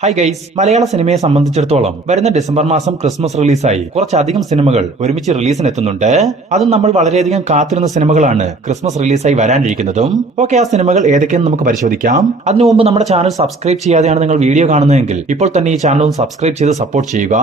Hi guys മലയാള സിനിമയെ സംബന്ധിച്ചിടത്തോളം വരുന്ന ഡിസംബർ മാസം ക്രിസ്മസ് റിലീസായി. കുറച്ചധികം സിനിമകൾ ഒരുമിച്ച് റിലീസിന് എത്തുന്നുണ്ട് അതും നമ്മൾ വളരെയധികം കാത്തിരുന്ന സിനിമകളാണ് ക്രിസ്മസ് റിലീസായി വരാനിരിക്കുന്നതും. ഓക്കെ ആ സിനിമകൾ ഏതൊക്കെയെന്ന് നമുക്ക് പരിശോധിക്കാം. അതിനു മുമ്പ് നമ്മുടെ ചാനൽ സബ്സ്ക്രൈബ് ചെയ്യാതെയാണ് നിങ്ങൾ വീഡിയോ കാണുന്നതെങ്കിൽ ഇപ്പോൾ തന്നെ ഈ ചാനൽ ഒന്ന് സബ്സ്ക്രൈബ് ചെയ്ത് സപ്പോർട്ട് ചെയ്യുക.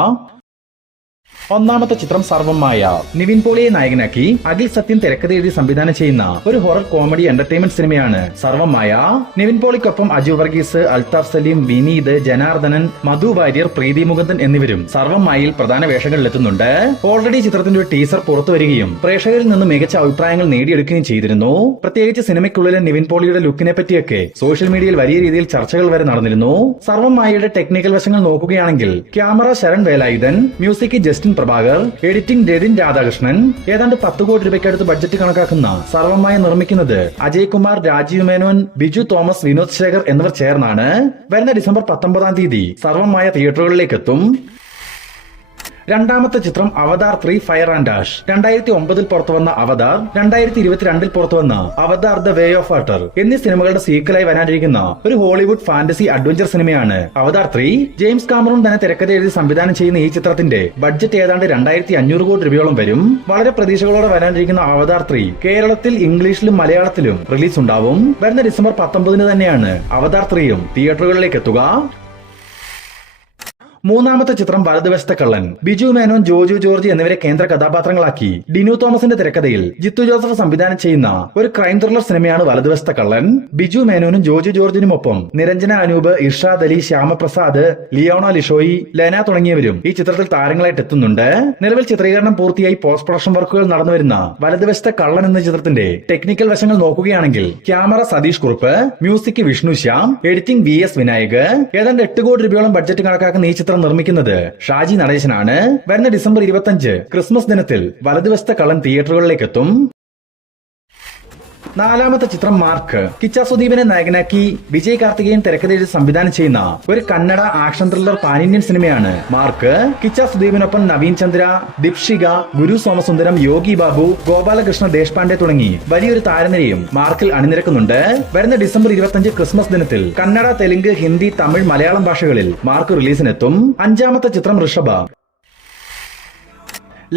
ഒന്നാമത്തെ ചിത്രം സർവമായ നിവിൻ പോളിയെ നായകനാക്കി അഖിൽ സത്യൻ തിരക്കഥ എഴുതി സംവിധാനം ചെയ്യുന്ന ഒരു ഹൊറർ കോമഡി എന്റർടൈൻമെന്റ് സിനിമയാണ് സർവമായ. നിവിൻ പോളിക്കൊപ്പം അജു വർഗീസ് അൽതാഫ് സലീം വിനീത് ജനാർദ്ദനൻ മധു വാര്യർ പ്രീതി മുകുന്ദൻ എന്നിവരും സർവമായിൽ പ്രധാന വേഷങ്ങളിലെത്തുന്നുണ്ട്. ഓൾറെഡി ചിത്രത്തിന്റെ ഒരു ടീസർ പുറത്തു വരികയും പ്രേക്ഷകരിൽ നിന്ന് മികച്ച അഭിപ്രായങ്ങൾ നേടിയെടുക്കുകയും ചെയ്തിരുന്നു. പ്രത്യേകിച്ച് സിനിമയ്ക്കുള്ളിലെ നിവിൻ പോളിയുടെ ലുക്കിനെ പറ്റിയൊക്കെ സോഷ്യൽ മീഡിയയിൽ വലിയ രീതിയിൽ ചർച്ചകൾ വരെ നടന്നിരുന്നു. സർവമായയുടെ ടെക്നിക്കൽ വശങ്ങൾ നോക്കുകയാണെങ്കിൽ camera Sharan Velayudhan music Justin Prabhakar editing Rathin Radhakrishnan ഏതാണ്ട് പത്ത് കോടി രൂപയ്ക്കടുത്ത് ബഡ്ജറ്റ് കണക്കാക്കുന്ന സർവമായ നിർമ്മിക്കുന്നത് അജയ് കുമാർ രാജീവ് മേനോൻ ബിജു തോമസ് വിനോദ് ശേഖർ എന്നിവർ ചേർന്നാണ് വരുന്ന ഡിസംബർ പത്തൊമ്പതാം തീയതി സർവമായ തിയേറ്ററുകളിലേക്ക് എത്തും രണ്ടാമത്തെ ചിത്രം Avatar three fire and ash. രണ്ടായിരത്തി ഒമ്പതിൽ പുറത്തുവന്ന അവതാർ രണ്ടായിരത്തി ഇരുപത്തിരണ്ടിൽ പുറത്തുവന്ന Avatar the way of water എന്നീ സിനിമകളുടെ സീക്വലായി വരാനിരിക്കുന്ന ഒരു ഹോളിവുഡ് ഫാന്റസി അഡ്വഞ്ചർ സിനിമയാണ് അവതാർ ത്രീ. ജെയിംസ് കാമറൂൺ തന്നെ തിരക്കഥ എഴുതി സംവിധാനം ചെയ്യുന്ന ഈ ചിത്രത്തിന്റെ ബഡ്ജറ്റ് ഏതാണ്ട് രണ്ടായിരത്തി അഞ്ഞൂറ് കോടി രൂപയോളം വരും. വളരെ പ്രതീക്ഷകളോടെ വരാനിരിക്കുന്ന അവതാർ ത്രീ കേരളത്തിൽ ഇംഗ്ലീഷിലും മലയാളത്തിലും റിലീസ് ഉണ്ടാവും. വരുന്ന ഡിസംബർ പത്തൊമ്പതിന് തന്നെയാണ് അവതാർ ത്രീയും തിയേറ്ററുകളിലേക്ക് എത്തുക. മൂന്നാമത്തെ ചിത്രം വലതുവശത്തെ കള്ളൻ. ബിജു മേനോൻ ജോജു ജോർജ് എന്നിവരെ കേന്ദ്ര കഥാപാത്രങ്ങളാക്കി. ഡിനു തോമസിന്റെ തിരക്കഥയിൽ ജിത്തു ജോസഫ് സംവിധാനം ചെയ്യുന്ന ഒരു ക്രൈം ത്രില്ലർ സിനിമയാണ് വലതുവശത്തെ കള്ളൻ. ബിജു മേനോനും ജോജു ജോർജിനുമൊപ്പം നിരഞ്ജന അനൂപ് ഇർഷാദ് അലി ശ്യാമപ്രസാദ് ലിയോണ ലിഷോയി ലെന തുടങ്ങിയവരും ഈ ചിത്രത്തിൽ താരങ്ങളായിട്ട് എത്തുന്നുണ്ട്. നിലവിൽ ചിത്രീകരണം പൂർത്തിയായി പോസ്റ്റ് പ്രൊഡക്ഷൻ വർക്കുകൾ നടന്നുവരുന്ന വലതുവശത്തെ കള്ളൻ എന്ന ചിത്രത്തിന്റെ ടെക്നിക്കൽ വശങ്ങൾ നോക്കുകയാണെങ്കിൽ camera Satheesh Kurup music Vishnu Shyam editing V S Vinayak. ഏതാണ്ട് എട്ട് കോടി രൂപയോളം ബഡ്ജറ്റ് കണക്കാക്കുന്ന ഈ ചിത്രം നിർമ്മിക്കുന്നത് ഷാജി നടേശനാണ്. വരുന്ന ഡിസംബർ ഇരുപത്തിയഞ്ച് ക്രിസ്മസ് ദിനത്തിൽ വലതുവശത്തെ കള്ളൻ തിയേറ്ററുകളിലേക്ക് എത്തും നാലാമത്തെ ചിത്രം മാർക്ക്. കിച്ച സുദീപിനെ നായകനാക്കി വിജയ് കാർത്തികേയൻ തിരക്കഥയിൽ സംവിധാനം ചെയ്യുന്ന ഒരു Kannada action thriller pan Indian സിനിമയാണ് മാർക്ക്. കിച്ച സുദീപിനൊപ്പം നവീൻ ചന്ദ്ര ദീപ്ഷിക ഗുരു സോമസുന്ദരം യോഗി ബാബു ഗോപാലകൃഷ്ണ ദേശ്പാണ്ഡെ തുടങ്ങി വലിയൊരു താരനിരയും മാർക്കിൽ അണിനിരക്കുന്നുണ്ട്. വരുന്ന ഡിസംബർ ഇരുപത്തിയഞ്ച് ക്രിസ്മസ് ദിനത്തിൽ കന്നഡ തെലുങ്ക് ഹിന്ദി തമിഴ് മലയാളം ഭാഷകളിൽ മാർക്ക് റിലീസിനെത്തും. അഞ്ചാമത്തെ ചിത്രം ഋഷഭ.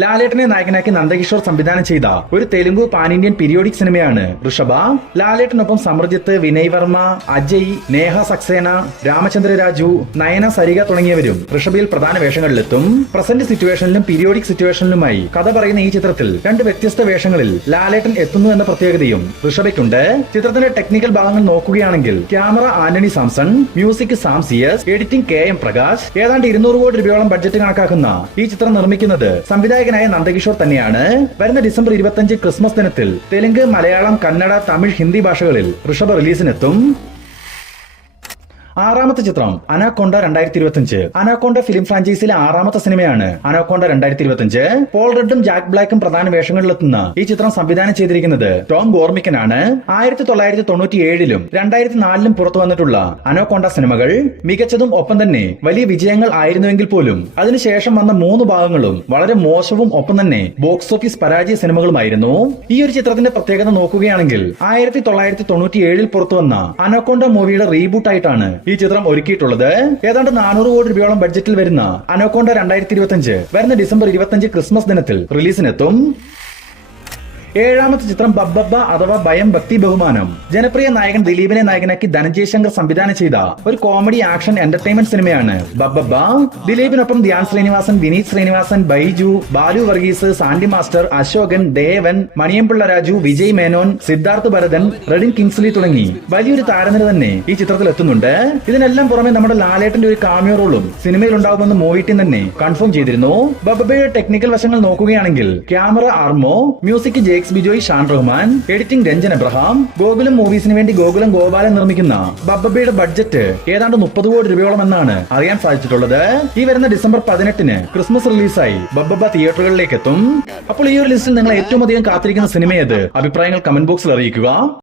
ലാലേട്ടനെ നായകനാക്കി നന്ദകിഷോർ സംവിധാനം ചെയ്ത ഒരു തെലുങ്കു പാൻ ഇന്ത്യൻ പീരിയോഡിക് സിനിമയാണ് ഋഷഭ. ലാലേട്ടനൊപ്പം സമർജിത്ത് വിനയ് വർമ്മ അജയ് നേഹ സക്സേന രാമചന്ദ്ര രാജു നയന സരിക തുടങ്ങിയവരും ഋഷഭയിൽ പ്രധാന വേഷങ്ങളിലെത്തും. പ്രസന്റ് സിറ്റുവേഷനിലും പീരിയോഡിക് സിറ്റുവേഷനിലുമായി കഥ പറയുന്ന ഈ ചിത്രത്തിൽ രണ്ട് വ്യത്യസ്ത വേഷങ്ങളിൽ ലാലേട്ടൻ എത്തുന്നു എന്ന പ്രത്യേകതയും ഋഷഭയ്ക്കുണ്ട്. ചിത്രത്തിന്റെ ടെക്നിക്കൽ ഭാഗങ്ങൾ നോക്കുകയാണെങ്കിൽ camera Antony Samson music Sam C S editing K M Prakash ഏതാണ്ട് ഇരുന്നൂറ് കോടി രൂപയോളം ബഡ്ജറ്റ് കണക്കാക്കുന്ന ഈ ചിത്രം നിർമ്മിക്കുന്നത് സംവിധായകനായ നന്ദകിഷോർ തന്നെയാണ് വരുന്ന ഡിസംബർ ഇരുപത്തിയഞ്ച് ക്രിസ്മസ് ദിനത്തിൽ തെലുങ്ക് മലയാളം കന്നഡ തമിഴ് ഹിന്ദി ഭാഷകളിൽ ഋഷഭ റിലീസിനെത്തും ആറാമത്തെ ചിത്രം അനാക്കോണ്ട രണ്ടായിരത്തി ഇരുപത്തിയഞ്ച് അനാക്കോണ്ട ഫിലിം ഫ്രാഞ്ചൈസിലെ ആറാമത്തെ സിനിമയാണ് അനാക്കോണ്ട രണ്ടായിരത്തി ഇരുപത്തിയഞ്ച് പോൾ റെഡും ജാക്ക് ബ്ലാക്കും പ്രധാന വേഷങ്ങളിലെത്തുന്ന ഈ ചിത്രം സംവിധാനം ചെയ്തിരിക്കുന്നത് ടോം ഗോർമിക്കനാണ്. ആയിരത്തി തൊള്ളായിരത്തി തൊണ്ണൂറ്റി ഏഴിലും രണ്ടായിരത്തി നാലിലും പുറത്തു വന്നിട്ടുള്ള അനാക്കോണ്ട സിനിമകൾ മികച്ചതും ഒപ്പം തന്നെ വലിയ വിജയങ്ങൾ ആയിരുന്നുവെങ്കിൽ പോലും അതിനുശേഷം വന്ന മൂന്ന് ഭാഗങ്ങളും വളരെ മോശവും ഒപ്പം തന്നെ ബോക്സ് ഓഫീസ് പരാജയ സിനിമകളുമായിരുന്നു. ഈ ഒരു ചിത്രത്തിന്റെ പ്രത്യേകത നോക്കുകയാണെങ്കിൽ ആയിരത്തി തൊള്ളായിരത്തി തൊണ്ണൂറ്റി ഏഴിൽ പുറത്തു വന്ന അനോക്കോണ്ട മൂവിയുടെ റീബൂട്ട് ആയിട്ടാണ് ഈ ചിത്രം ഒരുക്കിയിട്ടുള്ളത് ഏതാണ്ട് നാനൂറ് കോടി രൂപയോളം ബഡ്ജറ്റിൽ വരുന്ന അനോക്കോണ്ട രണ്ടായിരത്തി ഇരുപത്തി വരുന്ന ഡിസംബർ ഇരുപത്തിയഞ്ച് ക്രിസ്മസ് ദിനത്തിൽ റിലീസിനെത്തും. ഏഴാമത്തെ ചിത്രം ബബ്ബബ്ബ അഥവാ ഭയം ഭക്തി ബഹുമാനം. ജനപ്രിയ നായകൻ ദിലീപിനെ നായകനാക്കി ധനഞ്ജയ് ശങ്കർ സംവിധാനം ചെയ്ത ഒരു കോമഡി ആക്ഷൻ എന്റർടൈൻമെന്റ് സിനിമയാണ് ബബ്ബബ്ബ ദിലീപിനൊപ്പം Dhyan Sreenivasan Vineeth Sreenivasan Baiju Balu Varghese Sandy master Ashokan Devan Maniyanpilla Raju Vijay Menon Siddharth Bharathan Redin Kingsley തുടങ്ങി. വലിയൊരു താരനിര തന്നെ ഈ ചിത്രത്തിൽ എത്തുന്നുണ്ട്. ഇതിനെല്ലാം പുറമെ നമ്മുടെ ലാലേട്ടന്റെ ഒരു കാമിയോ റോളും സിനിമയിൽ ഉണ്ടാവുമെന്ന് മോയിട്ടിൻ തന്നെ കൺഫേം ചെയ്തിരുന്നു. ബബ്ബബയുടെ ടെക്നിക്കൽ വശങ്ങൾ നോക്കുകയാണെങ്കിൽ camera Armo music Jakes Bejoy Shan Rahman editing Ranjan Abraham Gokulam മൂവീസിന് വേണ്ടി ഗോകുലം ഗോപാലൻ നിർമ്മിക്കുന്ന ബബ്ബയുടെ ബഡ്ജറ്റ് ഏതാണ്ട് മുപ്പത് കോടി രൂപയോളം എന്നാണ് അറിയാൻ സാധിച്ചിട്ടുള്ളത്. ഈ വരുന്ന ഡിസംബർ പതിനെട്ടിന് ക്രിസ്മസ് റിലീസായി ബബ്ബബ തിയേറ്ററുകളിലേക്ക് എത്തും അപ്പോൾ ഈ ഒരു ലിസ്റ്റിൽ നിങ്ങൾ ഏറ്റവും അധികം കാത്തിരിക്കുന്ന സിനിമ ഏത്? അഭിപ്രായങ്ങൾ കമന്റ് ബോക്സിൽ അറിയിക്കുക.